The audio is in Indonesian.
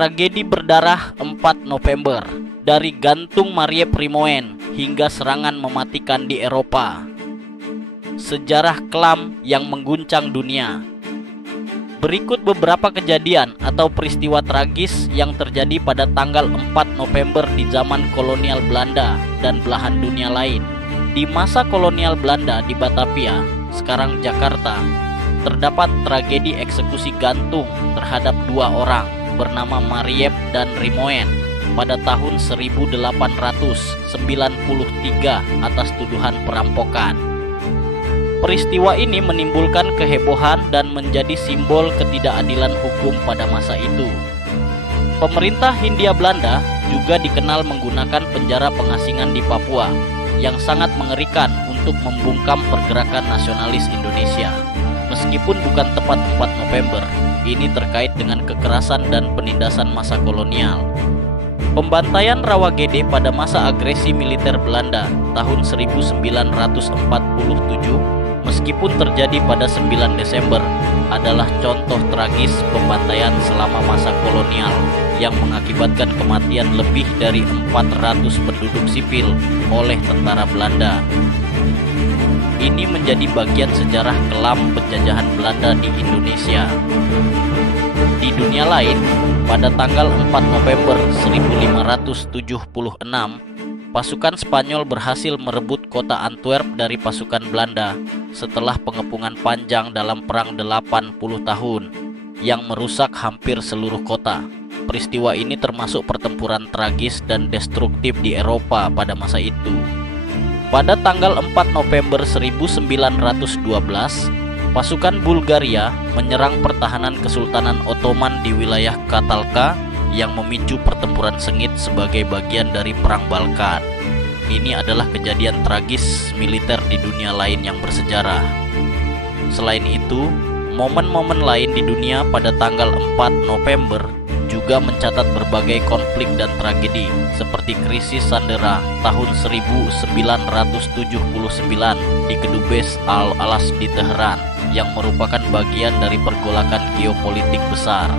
Tragedi berdarah 4 November, dari gantung Marie Primoen hingga serangan mematikan di Eropa. Sejarah kelam yang mengguncang dunia. Berikut beberapa kejadian atau peristiwa tragis yang terjadi pada tanggal 4 November di zaman kolonial Belanda dan belahan dunia lain. Di masa kolonial Belanda di Batavia, sekarang Jakarta, terdapat tragedi eksekusi gantung terhadap 2 orang bernama Mariep dan Rimoen pada tahun 1893 atas tuduhan perampokan. Peristiwa ini menimbulkan kehebohan dan menjadi simbol ketidakadilan hukum pada masa itu. Pemerintah Hindia Belanda juga dikenal menggunakan penjara pengasingan di Papua yang sangat mengerikan untuk membungkam pergerakan nasionalis Indonesia. Meskipun bukan tepat 4 November, ini terkait dengan kekerasan dan penindasan masa kolonial. Pembantaian Rawagede pada masa agresi militer Belanda tahun 1947, meskipun terjadi pada 9 Desember, adalah contoh tragis pembantaian selama masa kolonial yang mengakibatkan kematian lebih dari 400 penduduk sipil oleh tentara Belanda. Ini menjadi bagian sejarah kelam penjajahan Belanda di Indonesia. Di dunia lain, pada tanggal 4 November 1576, pasukan Spanyol berhasil merebut kota Antwerp dari pasukan Belanda setelah pengepungan panjang dalam perang 80 tahun yang merusak hampir seluruh kota. Peristiwa ini termasuk pertempuran tragis dan destruktif di Eropa pada masa itu. Pada tanggal 4 November 1912, pasukan Bulgaria menyerang pertahanan Kesultanan Ottoman di wilayah Katalka yang memicu pertempuran sengit sebagai bagian dari Perang Balkan. Ini adalah kejadian tragis militer di dunia lain yang bersejarah. Selain itu, momen-momen lain di dunia pada tanggal 4 November juga mencatat berbagai konflik dan tragedi seperti krisis Sandera tahun 1979 di Kedubes Al-Alas di Teheran yang merupakan bagian dari pergolakan geopolitik besar.